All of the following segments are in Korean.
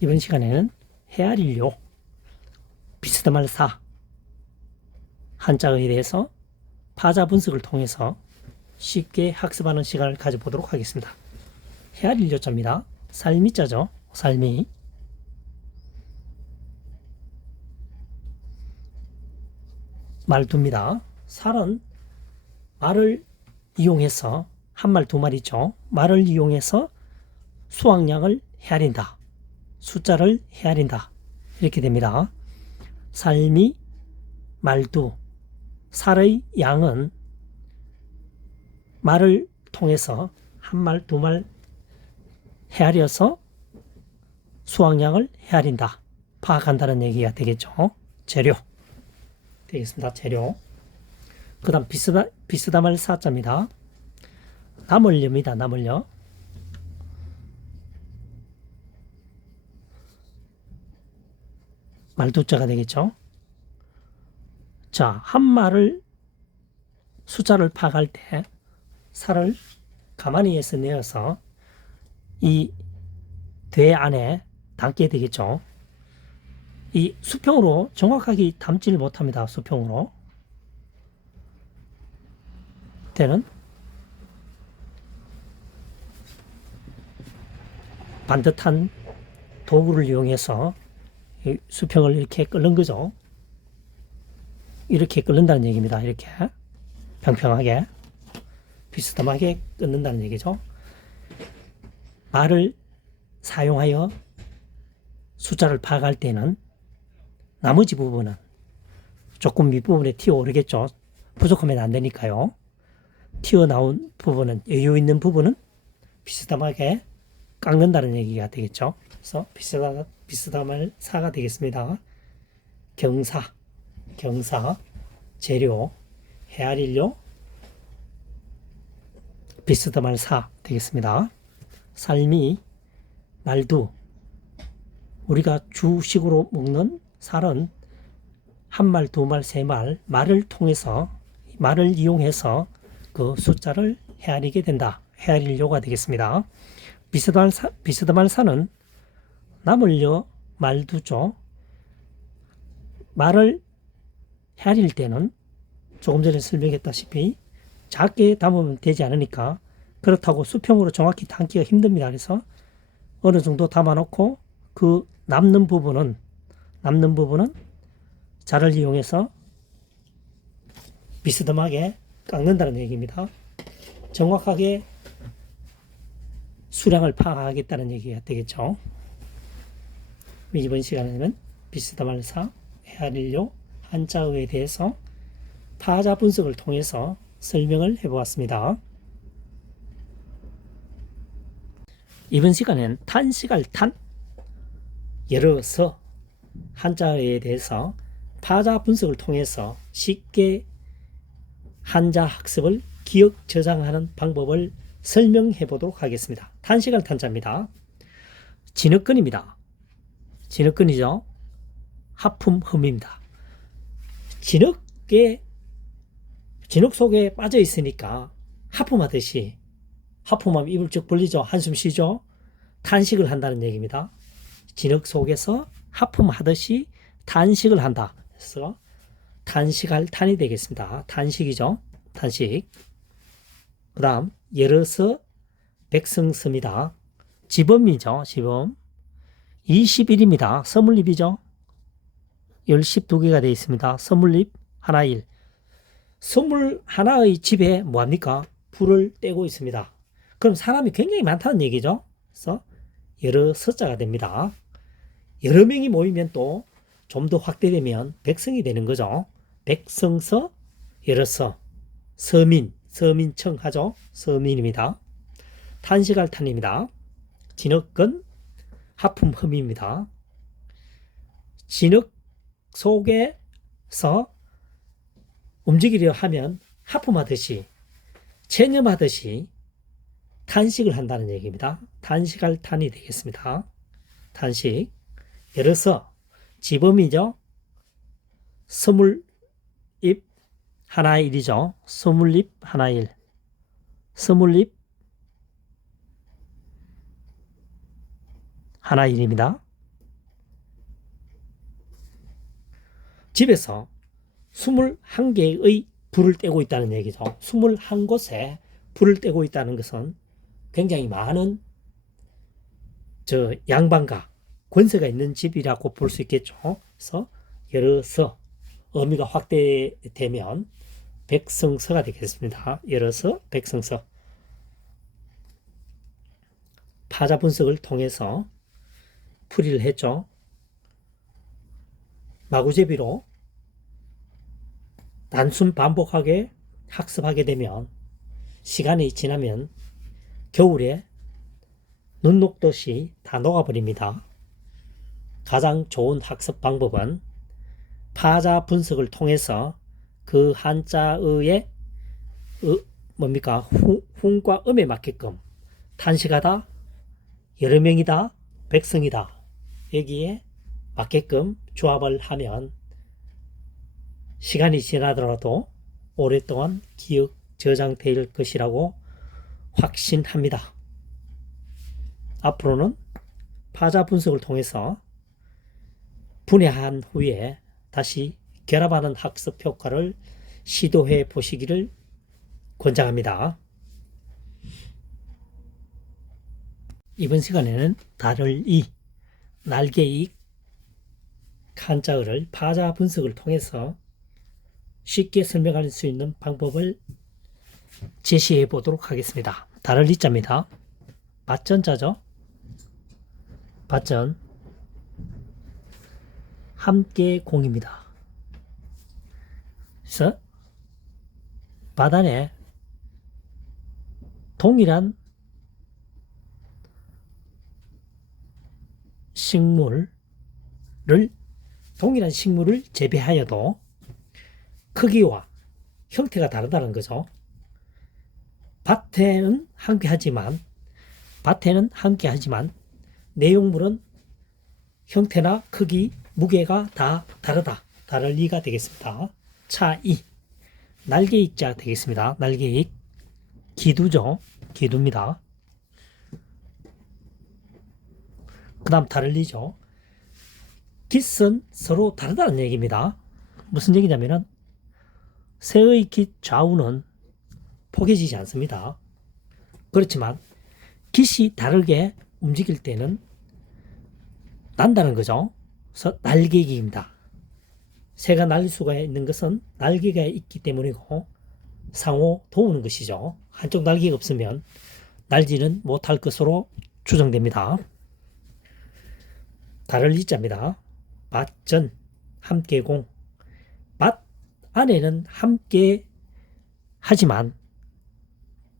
이번 시간에는 헤아릴료, 비스듬할 사, 한자어에 대해서 파자 분석을 통해서 쉽게 학습하는 시간을 가져보도록 하겠습니다. 헤아릴료자입니다. 살미자죠. 살미. 말두입니다. 살은 말을 이용해서 한 말, 두 말이죠. 말을 이용해서 수확량을 헤아린다. 숫자를 헤아린다. 이렇게 됩니다. 살미, 말두, 살의 양은 말을 통해서 한 말, 두 말 헤아려서 수확량을 헤아린다. 파악한다는 얘기가 되겠죠. 재료 되겠습니다. 재료. 그 다음 비스듬할 사자입니다. 나물류입니다. 나물류. 말두자가 되겠죠. 자, 한 말을 숫자를 파악할 때 살을 가만히 해서 내어서 이 대 안에 담게 되겠죠. 이 수평으로 정확하게 담지를 못합니다. 수평으로. 때는 반듯한 도구를 이용해서 이 수평을 이렇게 끓는 거죠. 이렇게 끓는다는 얘기입니다. 이렇게 평평하게 비스듬하게 끓는다는 얘기죠. 말을 사용하여 숫자를 파악할 때는 나머지 부분은 조금 밑부분에 튀어오르겠죠. 부족하면 안 되니까요. 튀어나온 부분은, 여유 있는 부분은 비스듬하게 깎는다는 얘기가 되겠죠. 그래서 비스듬할 사가 되겠습니다. 경사, 재료, 헤아릴료, 비스듬할 사 되겠습니다. 살미, 말두, 우리가 주식으로 먹는 살은 한 말, 두 말, 세 말, 말을 통해서, 말을 이용해서 그 숫자를 헤아리게 된다. 헤아릴료가 되겠습니다. 비스듬할 사는 나물류, 말두죠. 말을 헤아릴 때는 조금 전에 설명했다시피 작게 담으면 되지 않으니까, 그렇다고 수평으로 정확히 담기가 힘듭니다. 그래서 어느 정도 담아놓고 그 남는 부분은 자를 이용해서 비스듬하게 깎는다는 얘기입니다. 정확하게 수량을 파악하겠다는 얘기가 되겠죠. 이번 시간에는 비스듬할 사, 헤아릴료, 한자어에 대해서 파자 분석을 통해서 설명을 해보았습니다. 이번 시간엔 탄식할 탄, 열어서 한자어에 대해서 파자 분석을 통해서 쉽게 한자 학습을 기억 저장하는 방법을 설명해 보도록 하겠습니다. 탄식할 탄자입니다. 진흙근입니다. 진흙근이죠. 하품 흠입니다. 진흙 속에 빠져 있으니까 하품하듯이, 하품하면 입을 쭉 벌리죠. 한숨 쉬죠. 탄식을 한다는 얘기입니다. 진흙 속에서 하품하듯이 탄식을 한다. 그래서 탄식할 탄이 되겠습니다. 탄식이죠. 탄식. 그 다음 열어서 백성스입니다. 지범이죠. 지범. 21입니다. 서물립이죠. 열십 두 개가 되어 있습니다. 서물립 하나일. 서물 하나의 집에 뭐합니까? 불을 떼고 있습니다. 그럼 사람이 굉장히 많다는 얘기죠. 그래서 여러 서자가 됩니다. 여러 명이 모이면 또 좀 더 확대되면 백성이 되는 거죠. 백성서, 여러서, 서민청 하죠. 서민입니다. 탄식할 탄입니다. 진흙근, 하품 흠입니다. 진흙 속에서 움직이려 하면 하품하듯이, 체념하듯이 탄식을 한다는 얘기입니다. 탄식할 탄이 되겠습니다. 탄식. 열어서 지범이죠. 서물입 하나의 일이죠. 서물립 하나일. 서물립 하나일입니다. 집에서 21개의 불을 떼고 있다는 얘기죠. 21곳에 불을 떼고 있다는 것은 굉장히 많은 양반가, 권세가 있는 집이라고 볼 수 있겠죠. 그래서 여러서 의미가 확대되면 백성서가 되겠습니다. 여러서 백성서. 파자 분석을 통해서 풀이를 했죠. 마구제비로 단순 반복하게 학습하게 되면 시간이 지나면 겨울에 눈 녹듯이 다 녹아버립니다. 가장 좋은 학습 방법은 파자 분석을 통해서 그 한자의 훈과 음에 맞게끔 탄식하다, 여러 명이다, 백성이다 여기에 맞게끔 조합을 하면 시간이 지나더라도 오랫동안 기억 저장될 것이라고 확신합니다. 앞으로는 파자 분석을 통해서 분해한 후에 다시 결합하는 학습 효과를 시도해 보시기를 권장합니다. 이번 시간에는 달을 이, 날개이 한자어를 파자 분석을 통해서 쉽게 설명할 수 있는 방법을 제시해 보도록 하겠습니다. 달을 이자입니다. 밭전자죠. 밭전 함께 공입니다. 그래서 밭 안에 동일한 식물을 재배하여도 크기와 형태가 다르다는 거죠. 밭에는 함께하지만 내용물은 형태나 크기, 무게가 다 다르다. 다를 리가 되겠습니다. 차이. 날개익자 되겠습니다. 날개익. 기두죠. 기두입니다. 그 다음 다를 리죠. 깃은 서로 다르다는 얘기입니다. 무슨 얘기냐면은 새의 깃 좌우는 포개지지 않습니다. 그렇지만 깃이 다르게 움직일 때는 난다는 거죠. 그래서 날개기입니다. 새가 날릴 수가 있는 것은 날개가 있기 때문이고 상호 도우는 것이죠. 한쪽 날개가 없으면 날지는 못할 것으로 추정됩니다. 달을 이자입니다. 밭전 함께공. 밭 안에는 함께 하지만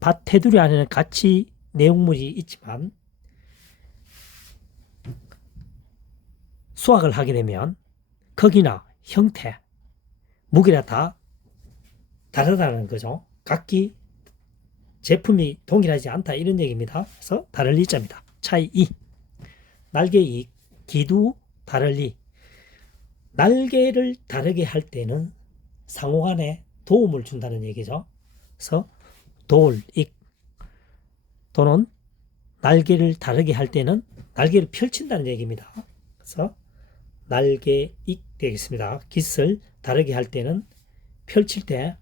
밭 테두리 안에는 같이 내용물이 있지만 수확을 하게 되면 크기나 형태, 무게가 다 다르다는 거죠. 각기 제품이 동일하지 않다 이런 얘기입니다. 그래서 다를 이자입니다. 차이 2. 날개익, 기두, 다를리. 날개를 다르게 할 때는 상호간에 도움을 준다는 얘기죠. 그래서 도울익 또는 날개를 다르게 할 때는 날개를 펼친다는 얘기입니다. 그래서 날개익 되겠습니다. 깃을 다르게 할 때는 펼칠 때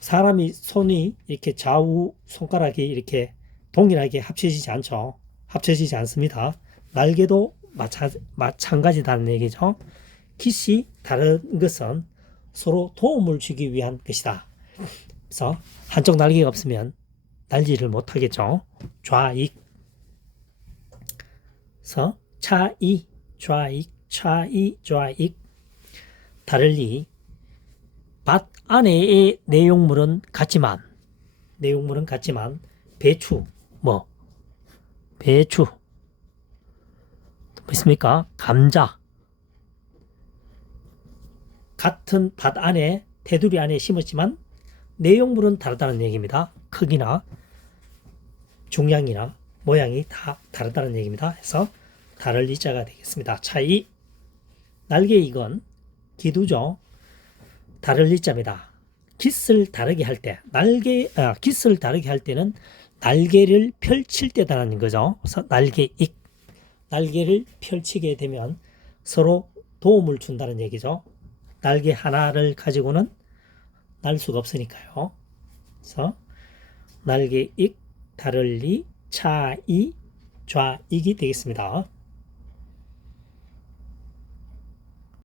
사람이 손이 이렇게 좌우 손가락이 이렇게 동일하게 합쳐지지 않죠. 합쳐지지 않습니다. 날개도 마찬가지다는 얘기죠. 깃이 다른 것은 서로 도움을 주기 위한 것이다. 그래서 한쪽 날개가 없으면 날지를 못하겠죠. 좌익. 그래서 차이, 좌익, 차이, 좌익. 다를리. 밭 안에의 내용물은 같지만 배추, 배추. 뭐 있습니까? 감자. 같은 밭 안에 테두리 안에 심었지만 내용물은 다르다는 얘기입니다. 크기나 중량이나 모양이 다 다르다는 얘기입니다. 그래서 다를 이자가 되겠습니다. 차이. 날개익은 기두죠. 다를 이자입니다. 깃을 다르게 할 때, 깃을 다르게 할 때는 날개를 펼칠 때다라는 거죠. 그래서 날개익. 날개를 펼치게 되면 서로 도움을 준다는 얘기죠. 날개 하나를 가지고는 날 수가 없으니까요. 그래서 날개 익, 다를리, 차이, 좌익이 되겠습니다.